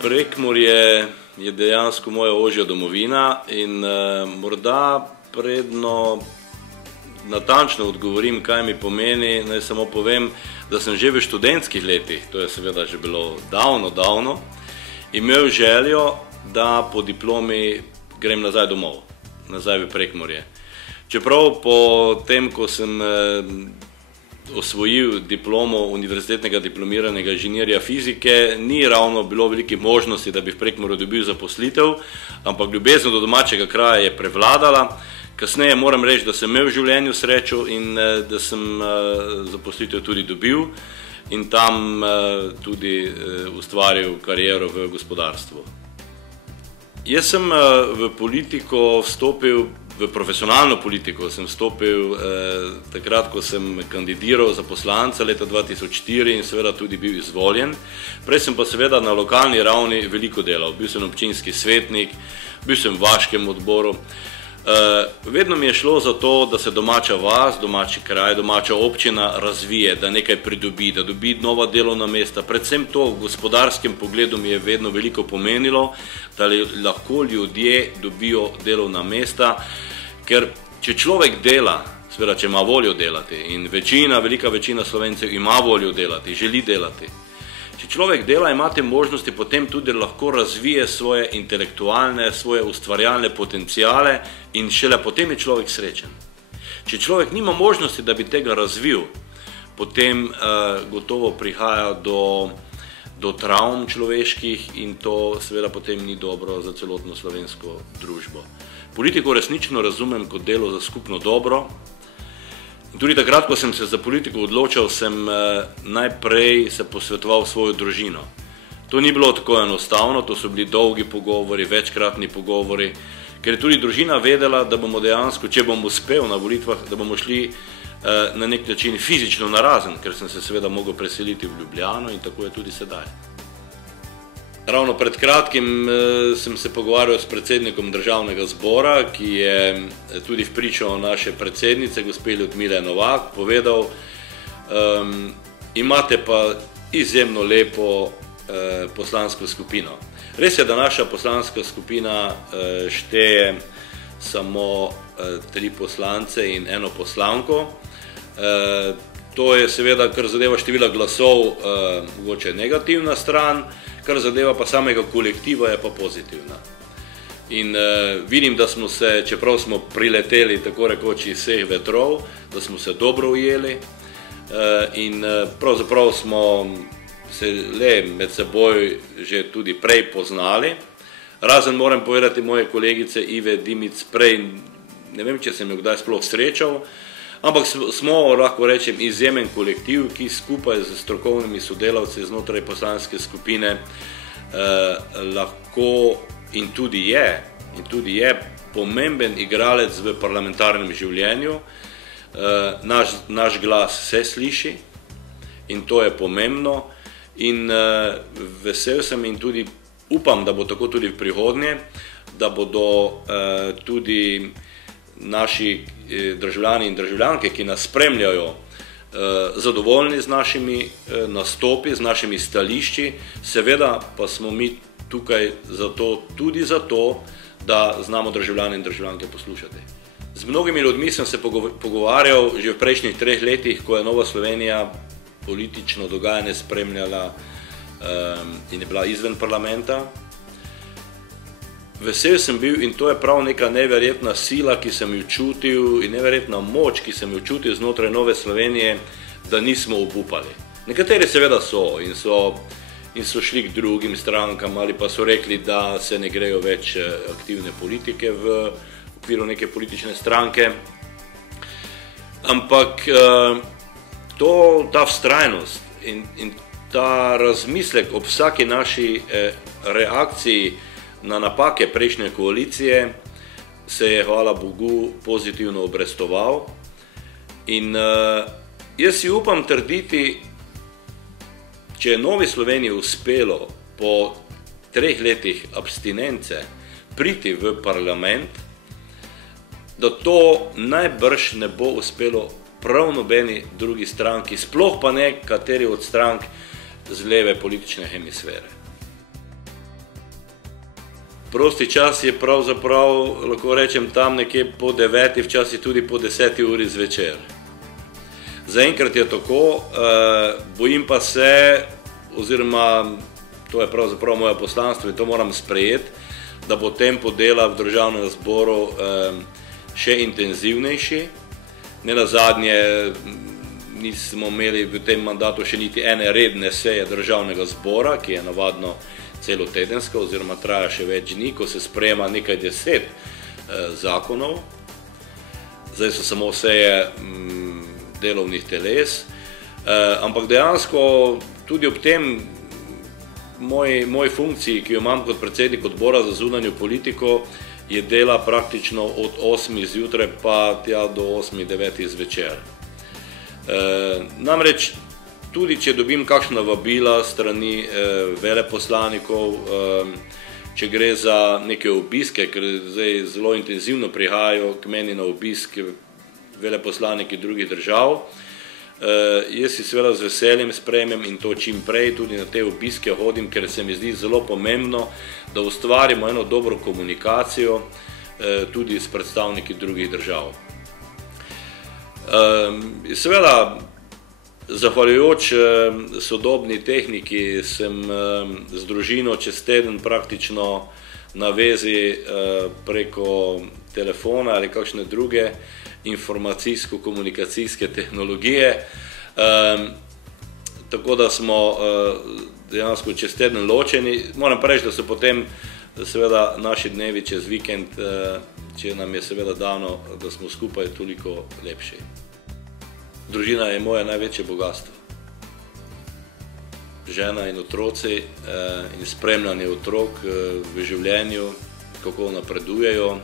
Prekmurje je dejansko moja ožja domovina in morda predno natančno odgovorim, kaj mi pomeni, naj samo povem, da sem že v študentskih letih, to je seveda že bilo davno, imel željo, da po diplomi grem nazaj domov, nazaj v Prekmurje. Čeprav po tem, ko sem osvojil diplomo univerzitetnega diplomiranega inženirja fizike, ni ravno bilo velikih možnosti, da bi v Prekmurju dobil zaposlitev, ampak ljubezen do domačega kraja je prevladala. Kasneje moram reči, da sem imel v življenju srečo in da sem zaposlitev tudi dobil in tam tudi ustvaril kariero v gospodarstvu. Jaz sem v politiko vstopil, v profesionalno politiko sem vstopil takrat, ko sem kandidiral za poslanca leta 2004 in seveda tudi bil izvoljen. Prej sem pa seveda na lokalni ravni veliko delal. Bil sem občinski svetnik, bil sem v vaškem odboru. Vedno mi je šlo za to, da se domača vas, domači kraj, domača občina razvije, da nekaj pridobi, da dobi nova delovna mesta. Predvsem to v gospodarskem pogledu mi je vedno veliko pomenilo, da lahko ljudje dobijo delovna mesta, ker če človek dela, seveda če ima voljo delati in velika večina Slovencev ima voljo delati, želi delati. Če človek dela, imate možnosti, potem tudi lahko razvije svoje intelektualne, svoje ustvarjalne potencijale in šele potem je človek srečen. Če človek nima možnosti, da bi tega razvil, potem gotovo prihaja do travm človeških in to seveda potem ni dobro za celotno slovensko družbo. Politiko resnično razumem kot delo za skupno dobro. Tudi takrat, ko sem se za politiko odločal, sem najprej se posvetoval svojo družino. To ni bilo tako enostavno, to so bili dolgi pogovori, večkratni pogovori, ker je tudi družina vedela, da bomo dejansko, če bom uspel na volitvah, da bomo šli na nek način fizično narazen, ker sem se seveda mogel preseliti v Ljubljano in tako je tudi sedaj. Ravno pred kratkim sem se pogovarjal s predsednikom Državnega zbora, ki je tudi vpričal naše predsednice, gospe Ljudmile Novak, povedal, imate pa izjemno lepo poslansko skupino. Res je, da naša poslanska skupina šteje samo 3 poslance in 1 poslanko. To je seveda, kar zadeva števila glasov, mogoče negativna stran, kar zadeva pa samega kolektiva, je pa pozitivna. In vidim, da smo se, čeprav smo prileteli tako rekoč iz vseh vetrov, da smo se dobro ujeli in pravzaprav smo se le med seboj že tudi prej poznali. Razen moram povedati moje kolegice Ive Dimic prej, ne vem, če sem jo kdaj sploh srečal, ampak smo, lahko rečem, izjemen kolektiv, ki skupaj z strokovnimi sodelavci znotraj poslanske skupine lahko in tudi je pomemben igralec v parlamentarnem življenju. Naš glas se sliši in to je pomembno in vesel sem in tudi upam, da bo tako tudi v prihodnje, da bodo tudi naši državljani in državljanke, ki nas spremljajo, zadovoljni z našimi nastopi, z našimi stališči, seveda pa smo mi tukaj tudi zato, da znamo državljani in državljanke poslušati. Z mnogimi ljudmi sem se pogovarjal že v prejšnjih 3 letih, ko je Nova Slovenija politično dogajanje spremljala in je bila izven parlamenta. Vesel sem bil in to je prav neka neverjetna sila, ki sem jo čutil in neverjetna moč, ki sem jo čutil znotraj Nove Slovenije, da nismo obupali. Nekateri seveda so so šli k drugim strankam ali pa so rekli, da se ne grejo več aktivne politike v okviru neke politične stranke. Ampak ta vztrajnost in ta razmislek ob vsaki naši reakciji na napake prejšnje koalicije se je, hvala Bogu, pozitivno obrestoval. In jaz si upam trditi, če je Novi Sloveniji uspelo po 3 letih abstinence priti v parlament, da to najbrž ne bo uspelo prav nobeni drugi stranki, sploh pa ne kateri od strank z leve politične hemisfere. Prosti čas je pravzaprav, lahko rečem, tam nekje po 9, včasih tudi po 10 uri zvečer. Zaenkrat je tako, bojim pa se, oziroma to je pravzaprav moje poslanstvo in to moram sprejeti, da bo tempo dela v Državnem zboru še intenzivnejši. Nenazadnje nismo imeli v tem mandatu še niti ene redne seje Državnega zbora, ki je navadno celotedenska oziroma traja še več dni, ko se sprejema nekaj 10 zakonov. Zdaj so samo seje delovnih teles, ampak dejansko tudi ob tem moji funkciji, ki jo imam kot predsednik odbora za zunanjo politiko, je dela praktično od 8 zjutraj pa tja do 8-9 zvečer. Namreč tudi če dobim kakšna vabila strani veleposlanikov, če gre za neke obiske, ker zdaj zelo intenzivno prihajajo k meni na obisk veleposlaniki drugih držav, jaz si seveda z veseljem sprejmem in to čim prej tudi na te obiske hodim, ker se mi zdi zelo pomembno, da ustvarimo eno dobro komunikacijo tudi s predstavniki drugih držav. Seveda, zahvaljujoč sodobni tehniki sem z družino čez teden praktično na vezi preko telefona ali kakšne druge informacijsko-komunikacijske tehnologije, tako da smo dejansko čez teden ločeni. Moram pa reči, da so potem seveda naši dnevi čez vikend, če nam je seveda dano, da smo skupaj toliko lepši. Družina je moje največje bogatstvo. Žena in otroci in spremljanje otrok v življenju, kako napredujejo.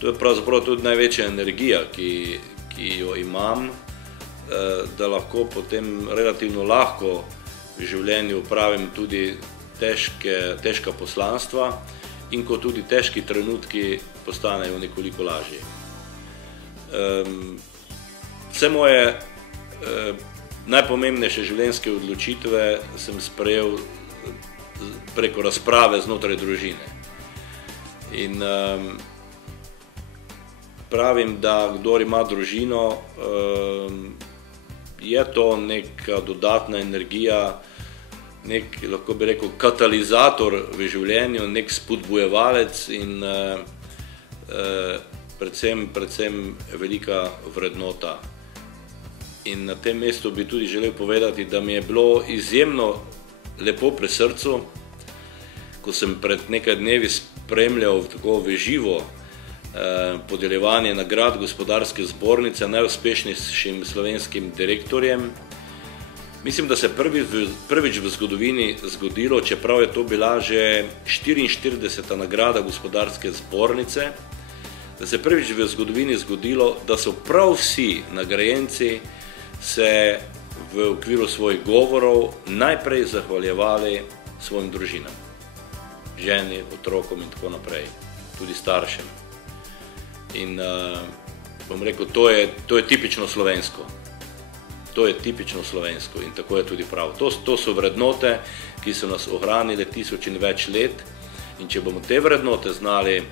To je pravzaprav tudi največja energija, ki jo imam, da lahko potem relativno lahko v življenju opravim tudi težka poslanstva in ko tudi težki trenutki postanejo nekoliko lažji. Vse moje najpomembnejše življenjske odločitve sem sprejel preko razprave znotraj družine. In pravim, da kdor ima družino, je to neka dodatna energija, nek, lahko bi rekel, katalizator v življenju, nek spodbujevalec in predvsem velika vrednota. In na tem mestu bi tudi želel povedati, da mi je bilo izjemno lepo pri srcu, ko sem pred nekaj dnevi spremljal tako v živo podeljevanje nagrad Gospodarske zbornice najuspešnejšim slovenskim direktorjem. Mislim, da se prvič v zgodovini zgodilo, čeprav je to bila že 44. nagrada Gospodarske zbornice, da se prvič v zgodovini zgodilo, da so prav vsi nagrajenci se v okviru svojih govorov najprej zahvaljevali svojim družinam, ženi, otrokom in tako naprej, tudi staršem. In bom rekel, to je tipično slovensko. To je tipično slovensko in tako je tudi prav. To so vrednote, ki so nas ohranile 1000 in več let in če bomo te vrednote znali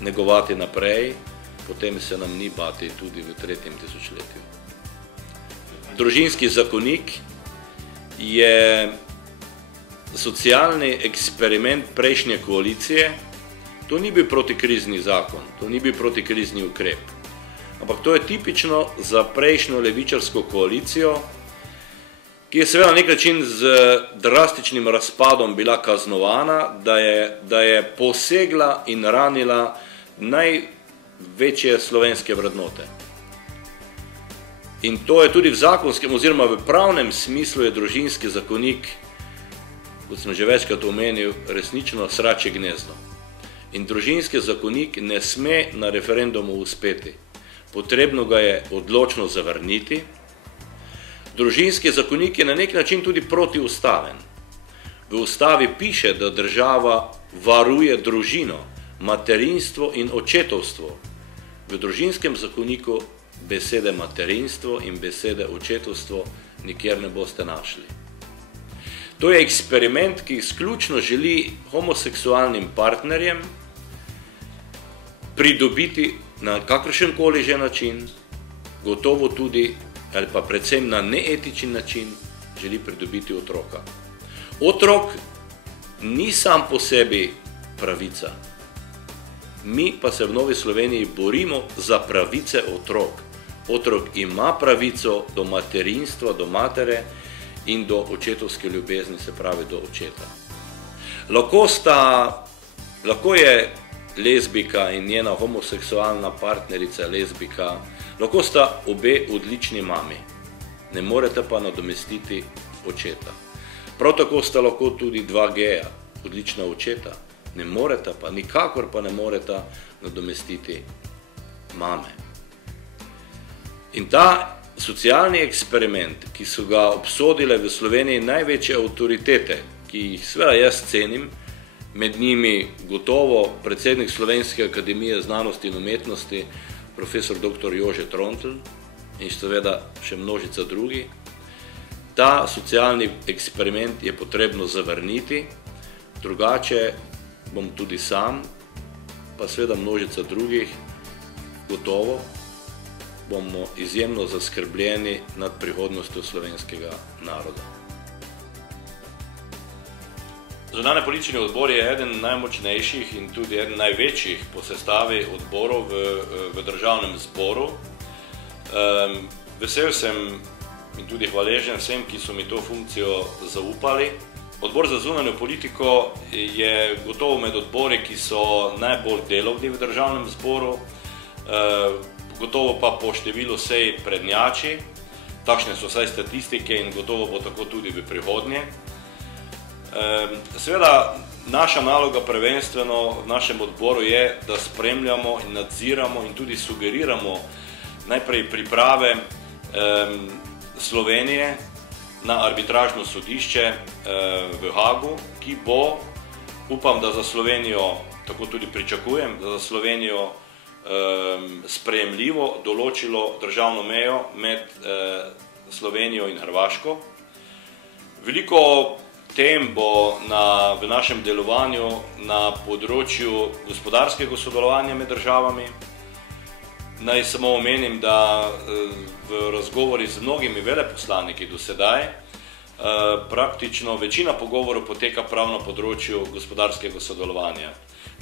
negovati naprej, potem se nam ni bati tudi v 3. tisočletju. Družinski zakonik je socialni eksperiment prejšnje koalicije. To ni bil protikrizni zakon, to ni bil protikrizni ukrep. Ampak to je tipično za prejšnjo levičarsko koalicijo, ki je seveda na nek način z drastičnim razpadom bila kaznovana, da je posegla in ranila največje slovenske vrednote. In to je tudi v zakonskem oziroma v pravnem smislu je družinski zakonik, kot sem že večkrat omenil, resnično sračje gnezdo. In družinski zakonik ne sme na referendumu uspeti. Potrebno ga je odločno zavrniti. Družinski zakonik je na nek način tudi protiustaven. V ustavi piše, da država varuje družino, materinstvo in očetovstvo. V družinskem zakoniku besede materinstvo in besede očetovstvo nikjer ne boste našli. To je eksperiment, ki izključno želi homoseksualnim partnerjem pridobiti na kakršenkoli že način, gotovo tudi, ali pa predvsem na neetičen način, želi pridobiti otroka. Otrok ni sam po sebi pravica. Mi pa se v Novi Sloveniji borimo za pravice otrok. Otrok ima pravico do materinstva, do matere in do očetovske ljubezni, se pravi do očeta. Lahko je lezbika in njena homoseksualna partnerica lezbika, lahko sta obe odlični mami, ne morete pa nadomestiti očeta. Prav tako sta lahko tudi dva geja, odlična očeta, ne morete pa, nikakor pa ne morete nadomestiti mame. In ta socialni eksperiment, ki so ga obsodile v Sloveniji največje avtoritete, ki jih seveda jaz cenim, med njimi gotovo predsednik Slovenske akademije znanosti in umetnosti, profesor dr. Jože Trontelj in seveda še množica drugih. Ta socialni eksperiment je potrebno zavrniti, drugače bom tudi sam, pa seveda množica drugih, gotovo bomo izjemno zaskrbljeni nad prihodnostjo slovenskega naroda. Zunanje politični odbor je eden najmočnejših in tudi eden največjih po sestavi odborov v državnem zboru. Vesel sem in tudi hvaležen vsem, ki so mi to funkcijo zaupali. Odbor za zunanjo politiko je gotovo med odbori, ki so najbolj delovni v državnem zboru, gotovo pa po številu sej prednjači, takšne so vsaj statistike in gotovo bo tako tudi v prihodnje. Seveda, naša naloga prvenstveno v našem odboru je, da spremljamo in nadziramo in tudi sugeriramo najprej priprave Slovenije na arbitražno sodišče v Hagu, ki bo, upam, da za Slovenijo, tako tudi pričakujem, da za Slovenijo sprejemljivo določilo državno mejo med Slovenijo in Hrvaško. Veliko tem bo v našem delovanju na področju gospodarskega sodelovanja med državami. Naj samo omenim, da v razgovori z mnogimi veleposlaniki do sedaj praktično večina pogovorov poteka prav na področju gospodarskega sodelovanja.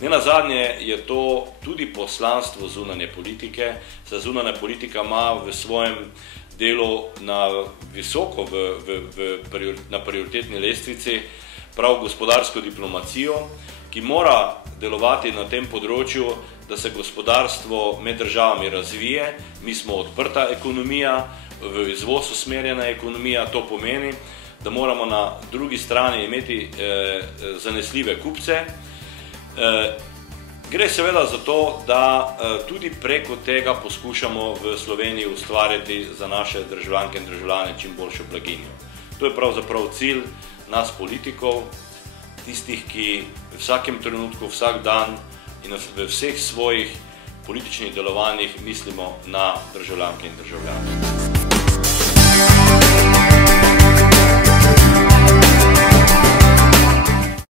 Nenazadnje je to tudi poslanstvo zunanje politike, saj zunanja politika ima v svojem delu visoko na prioritetni lestvici prav gospodarsko diplomacijo, ki mora delovati na tem področju, da se gospodarstvo med državami razvije. Mi smo odprta ekonomija, v izvoz usmerjena ekonomija, to pomeni, da moramo na drugi strani imeti zanesljive kupce. Gre seveda za to, da tudi preko tega poskušamo v Sloveniji ustvarjati za naše državljanke in državljane čim boljšo blaginjo. To je pravzaprav cilj nas politikov, tistih, ki v vsakem trenutku, vsak dan in v vseh svojih političnih delovanjih mislimo na državljanke in državljane.